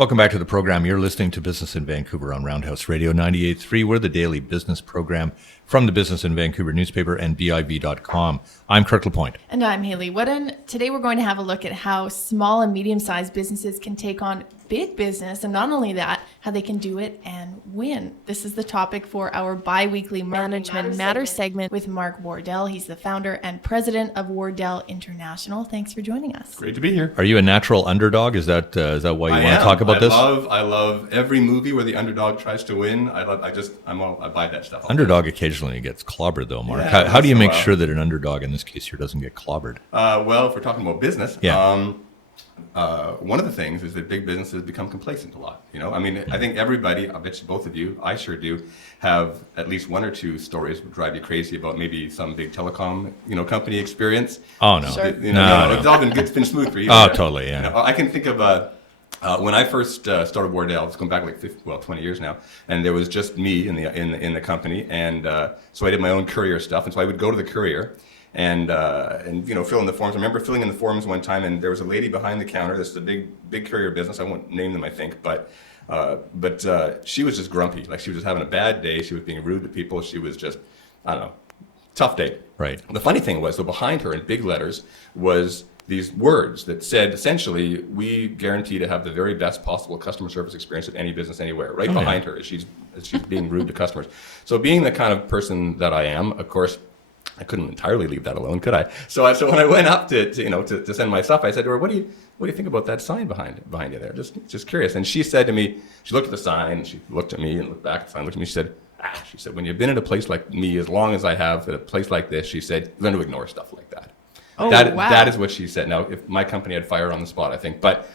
Welcome back to the program. You're listening to Business in Vancouver on Roundhouse Radio 98.3. We're the daily business program from the Business in Vancouver newspaper and BIV.com. I'm Kirk LaPointe. And I'm Haley Wooden. Today we're going to have a look at how small and medium-sized businesses can take on big business, and not only that, how they can do it and win. This is the topic for our bi-weekly Management Matters segment with Mark Wardell. He's the founder and president of Wardell International. Thanks for joining us. Great to be here. Are you a natural underdog? Is that why you want to talk about this? I love every movie where the underdog tries to win. I buy that stuff. Underdog occasionally gets clobbered, though, Mark. Yeah, how do you make sure that an underdog in this case here doesn't get clobbered? Well, if we're talking about business, Yeah. one of the things is that big businesses become complacent a lot. I think everybody, I bet you both of you, I sure do, have at least one or two stories that drive you crazy about maybe some big telecom, company experience. Oh, no. Sure. No. It's all been good, it's been smooth for you. Oh, totally, yeah. I can think of when I first started Wardell, it's going back like 20 years now, and there was just me in the company, and so I did my own courier stuff, and so I would go to the courier and fill in the forms. I remember filling in the forms one time, and there was a lady behind the counter. This is a big courier business. I won't name them, I think, but she was just grumpy. Like, she was just having a bad day. She was being rude to people. She was just, I don't know, tough day. Right. The funny thing was, though, behind her in big letters was these words that said, essentially, we guarantee to have the very best possible customer service experience of any business anywhere. Right behind her as she's being rude to customers. So being the kind of person that I am, of course, I couldn't entirely leave that alone, could I? So when I went up to send my stuff, I said to her, "What do you think about that sign behind you there? Just curious." And she said to me, she looked at the sign, and she looked at me and looked back at the sign, looked at me. She said, "When you've been at a place like me as long as I have, at a place like this," she said, "you're going to ignore stuff like that." Oh, wow. That is what she said. Now, if my company had fired on the spot, I think, but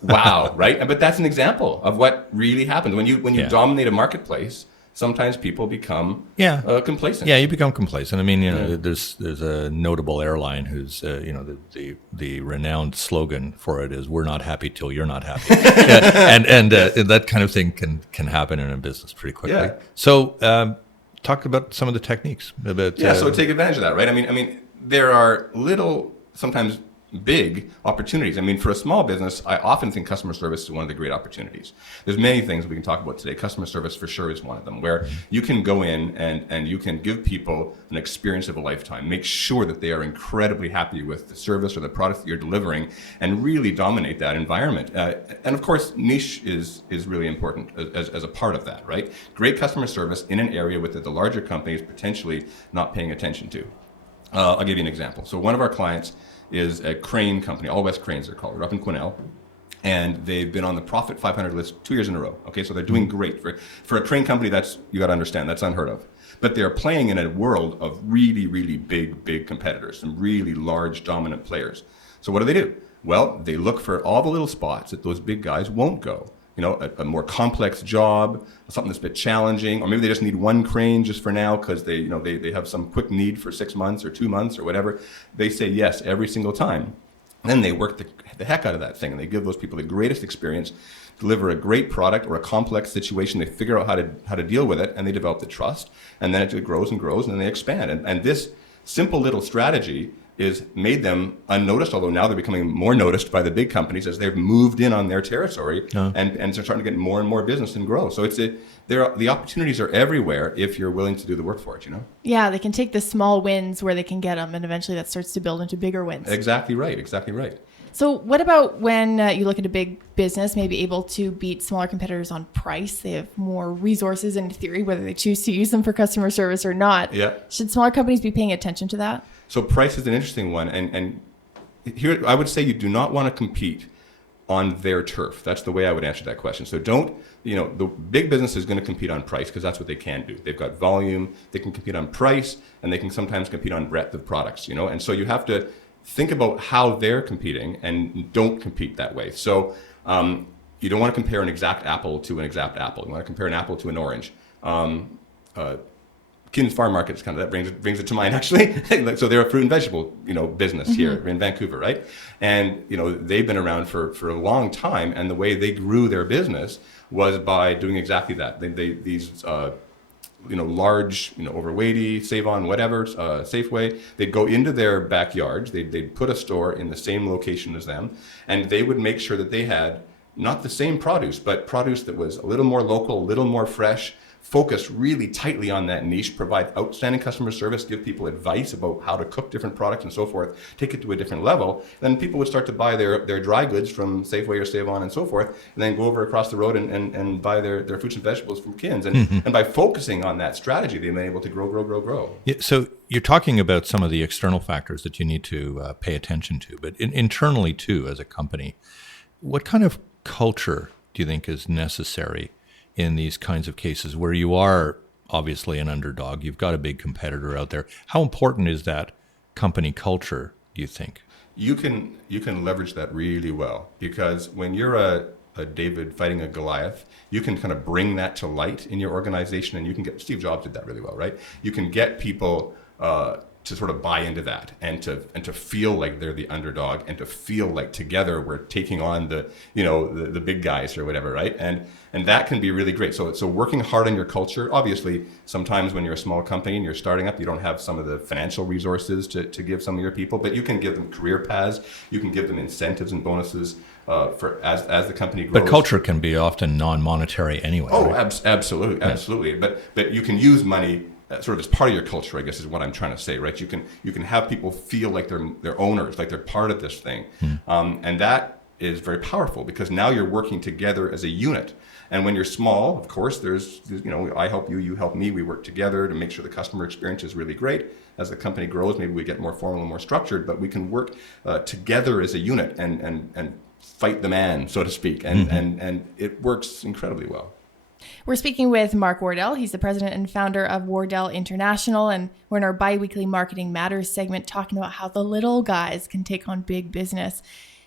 wow, right? But that's an example of what really happens when you dominate a marketplace. Sometimes people become complacent. Yeah, you become complacent. I mean, there's a notable airline who's, the renowned slogan for it is "We're not happy till you're not happy," and that kind of thing can happen in a business pretty quickly. Yeah. So, talk about some of the techniques. So take advantage of that, right? I mean, there are little, sometimes big opportunities. I mean, for a small business, I often think customer service is one of the great opportunities. There's many things we can talk about today. Customer service for sure is one of them, where you can go in and you can give people an experience of a lifetime, make sure that they are incredibly happy with the service or the product that you're delivering, and really dominate that environment. And of course, niche is really important as a part of that, right? Great customer service in an area with the larger companies potentially not paying attention to. I'll give you an example. So one of our clients is a crane company, All West Cranes they're called. They're up in Quesnel, and they've been on the Profit 500 list 2 years in a row. Okay, so they're doing great. For a crane company, you got to understand, that's unheard of. But they're playing in a world of really, really big competitors, some really large, dominant players. So what do? Well, they look for all the little spots that those big guys won't go. A more complex job, something that's a bit challenging, or maybe they just need one crane just for now because they have some quick need for 6 months or 2 months or whatever. They say yes every single time. And then they work the heck out of that thing, and they give those people the greatest experience, deliver a great product or a complex situation. They figure out how to deal with it, and they develop the trust, and then it grows and grows, and then they expand. And this simple little strategy is made them unnoticed, although now they're becoming more noticed by the big companies as they've moved in on their territory and they're starting to get more and more business and grow. So the opportunities are everywhere if you're willing to do the work for it, Yeah, they can take the small wins where they can get them, and eventually that starts to build into bigger wins. Exactly right. So what about when you look at a big business, maybe able to beat smaller competitors on price? They have more resources in theory, whether they choose to use them for customer service or not. Yeah. Should smaller companies be paying attention to that? So price is an interesting one. And here I would say you do not want to compete on their turf. That's the way I would answer that question. So the big business is going to compete on price because that's what they can do. They've got volume, they can compete on price, and they can sometimes compete on breadth of products, And so you have to think about how they're competing and don't compete that way. So you don't want to compare an exact apple to an exact apple. You want to compare an apple to an orange. Kin's Farm Market is kind of, that brings it to mind, actually. So they're a fruit and vegetable, business here in Vancouver, right? And, they've been around for a long time, and the way they grew their business was by doing exactly that. These large, overweighty, Save-On, whatever, Safeway, they'd go into their backyards, they'd put a store in the same location as them, and they would make sure that they had not the same produce, but produce that was a little more local, a little more fresh, focus really tightly on that niche, provide outstanding customer service, give people advice about how to cook different products and so forth, take it to a different level, then people would start to buy their dry goods from Safeway or Save-On and so forth, and then go over across the road and buy their fruits and vegetables from Kin's. And by focusing on that strategy, they've been able to grow. Yeah, so you're talking about some of the external factors that you need to pay attention to, but internally too, as a company, what kind of culture do you think is necessary in these kinds of cases where you are obviously an underdog, you've got a big competitor out there? How important is that company culture, do you think? You can leverage that really well, because when you're a David fighting a Goliath, you can kind of bring that to light in your organization, and you can get, Steve Jobs did that really well, right? You can get people to sort of buy into that and to feel like they're the underdog, and to feel like together we're taking on the big guys or whatever, right? And that can be really great. So working hard on your culture. Obviously, sometimes when you're a small company and you're starting up, you don't have some of the financial resources to give some of your people, but you can give them career paths, you can give them incentives and bonuses for as the company grows. But culture can be often non-monetary anyway. Oh, right? absolutely. But you can use money sort of as part of your culture, I guess is what I'm trying to say, right? You can have people feel like they're owners, like they're part of this thing, and that is very powerful, because now you're working together as a unit. And when you're small, of course, there's I help you, you help me. We work together to make sure the customer experience is really great. As the company grows, maybe we get more formal and more structured, but we can work together as a unit and fight the man, so to speak, and it works incredibly well. We're speaking with Mark Wardell. He's the president and founder of Wardell International, and we're in our bi-weekly Marketing Matters segment talking about how the little guys can take on big business.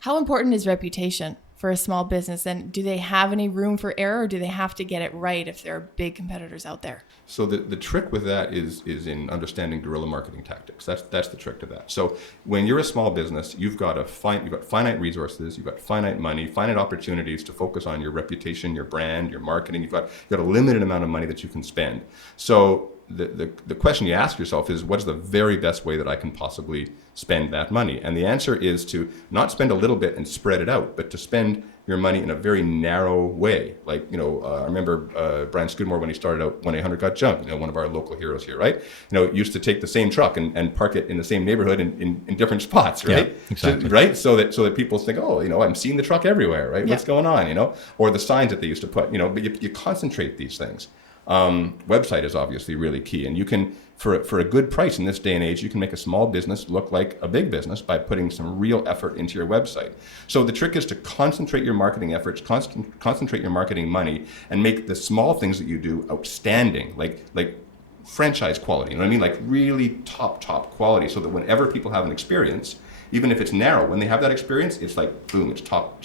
How important is reputation for a small business, and do they have any room for error, or do they have to get it right if there are big competitors out there? So the trick with that is in understanding guerrilla marketing tactics. That's the trick to that. So when you're a small business, you've got finite resources, you've got finite money, finite opportunities to focus on your reputation, your brand, your marketing. You've got a limited amount of money that you can spend. So the question you ask yourself is, what's the very best way that I can possibly spend that money? And the answer is to not spend a little bit and spread it out, but to spend your money in a very narrow way. Like, I remember Brian Scudmore, when he started out 1-800-GOT-JUNK, one of our local heroes here, right? Used to take the same truck and park it in the same neighborhood in different spots, right? Yeah, exactly. Right? So that people think, I'm seeing the truck everywhere, right? Yeah. What's going on, Or the signs that they used to put, but you concentrate these things. Website is obviously really key, and you can, for a good price in this day and age, you can make a small business look like a big business by putting some real effort into your website. So the trick is to concentrate your marketing efforts, concentrate your marketing money, and make the small things that you do outstanding, like franchise quality. You know what I mean? Like really top quality, so that whenever people have an experience, even if it's narrow, when they have that experience, it's like boom, it's top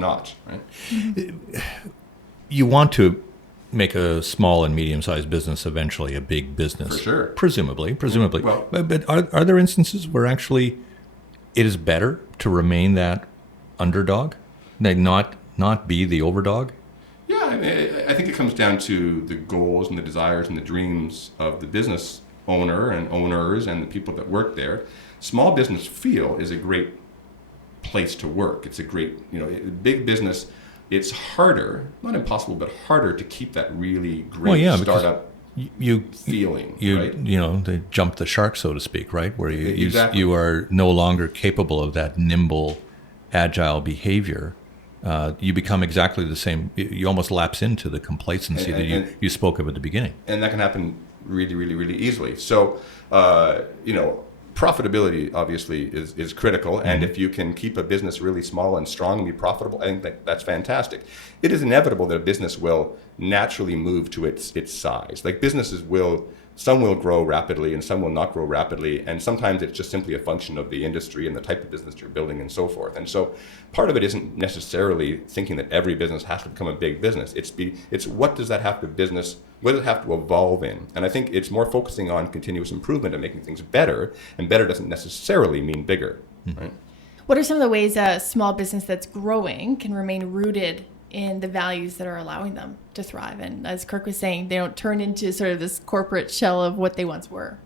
notch, right? You want to make a small and medium-sized business eventually a big business. For sure. Presumably. Well, but are there instances where actually it is better to remain that underdog, like not be the overdog? Yeah, I think it comes down to the goals and the desires and the dreams of the business owner and owners and the people that work there. Small business feel is a great place to work. It's a great, big business. It's harder, not impossible, but harder to keep that really great startup feeling. Right? They jump the shark, so to speak, right? Where Exactly. you are no longer capable of that nimble, agile behavior. You become exactly the same. You almost lapse into the complacency that you spoke of at the beginning. And that can happen really, really, really easily. So, profitability obviously is critical, and if you can keep a business really small and strong and be profitable, I think that's fantastic. It is inevitable that a business will naturally move to its size. Like businesses some will grow rapidly and some will not grow rapidly, and sometimes it's just simply a function of the industry and the type of business you're building and so forth. And so part of it isn't necessarily thinking that every business has to become a big business. It's what does that have to evolve in? And I think it's more focusing on continuous improvement and making things better, and better doesn't necessarily mean bigger, right? What are some of the ways a small business that's growing can remain rooted in the values that are allowing them to thrive? And as Kirk was saying, they don't turn into sort of this corporate shell of what they once were.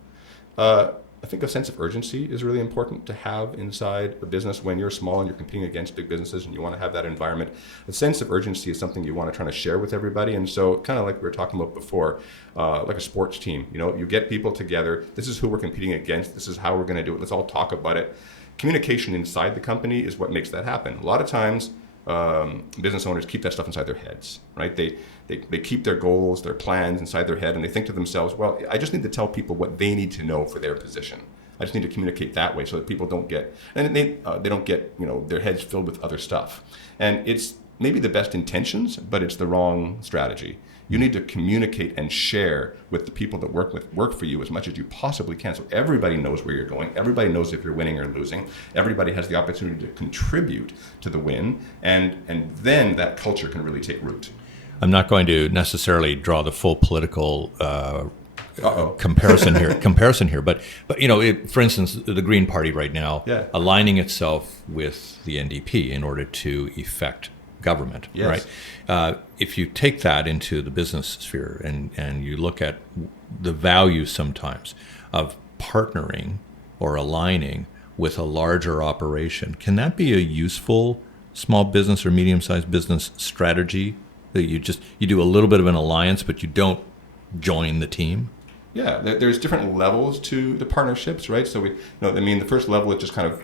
I think a sense of urgency is really important to have inside a business when you're small and you're competing against big businesses and you want to have that environment. A sense of urgency is something you want to try to share with everybody. And so kind of like we were talking about before, like a sports team, you get people together. This is who we're competing against. This is how we're going to do it. Let's all talk about it. Communication inside the company is what makes that happen. A lot of times, business owners keep that stuff inside their heads, right? They keep their goals, their plans inside their head, and they think to themselves, well, I just need to tell people what they need to know for their position. I just need to communicate that way so that people don't get, and they don't get, their heads filled with other stuff. And it's maybe the best intentions, but it's the wrong strategy. You need to communicate and share with the people that work for you as much as you possibly can, so everybody knows where you're going. Everybody knows if you're winning or losing. Everybody has the opportunity to contribute to the win, and then that culture can really take root. I'm not going to necessarily draw the full political comparison here, but for instance, the Green Party right now aligning itself with the NDP in order to effect government, right? If you take that into the business sphere and you look at the value sometimes of partnering or aligning with a larger operation, can that be a useful small business or medium-sized business strategy that you do a little bit of an alliance, but you don't join the team? Yeah, there's different levels to the partnerships, right? So the first level is just kind of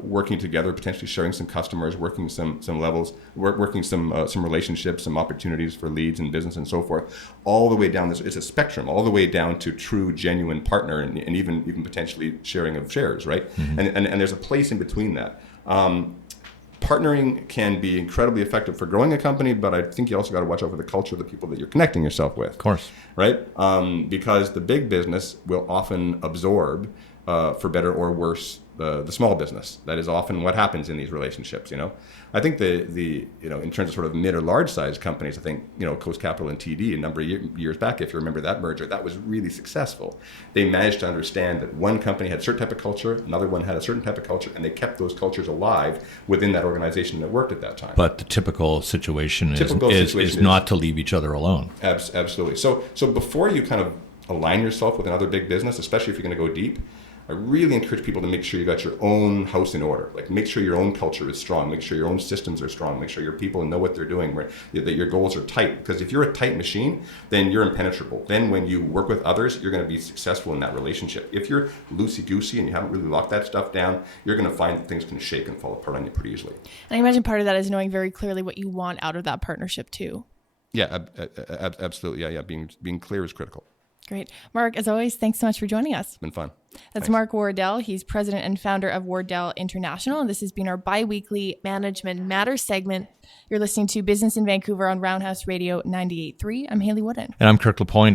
working together, potentially sharing some customers, working some levels, working some relationships, some opportunities for leads and business and so forth, all the way down. It's a spectrum, all the way down to true, genuine partner, and even potentially sharing of shares, right? Mm-hmm. And there's a place in between that. Partnering can be incredibly effective for growing a company, but I think you also got to watch out for the culture of the people that you're connecting yourself with. Of course. Right? Because the big business will often absorb, for better or worse, the small business. That is often what happens in these relationships. I think the in terms of sort of mid or large size companies, I think Coast Capital and TD a number of years back, if you remember that merger, that was really successful. They managed to understand that one company had a certain type of culture, another one had a certain type of culture, and they kept those cultures alive within that organization that worked at that time. But the typical situation is not to leave each other alone. Absolutely. So before you kind of align yourself with another big business, especially if you're going to go deep, I really encourage people to make sure you got your own house in order. Like, make sure your own culture is strong. Make sure your own systems are strong. Make sure your people know what they're doing, that your goals are tight. Because if you're a tight machine, then you're impenetrable. Then when you work with others, you're going to be successful in that relationship. If you're loosey-goosey and you haven't really locked that stuff down, you're going to find that things can shake and fall apart on you pretty easily. And I imagine part of that is knowing very clearly what you want out of that partnership too. Yeah, absolutely. Yeah. Being clear is critical. Great. Mark, as always, thanks so much for joining us. It's been fun. That's Thanks. Mark Wardell. He's president and founder of Wardell International. And this has been our bi-weekly Management Matters segment. You're listening to Business in Vancouver on Roundhouse Radio 98.3. I'm Haley Wooden. And I'm Kirk LaPointe.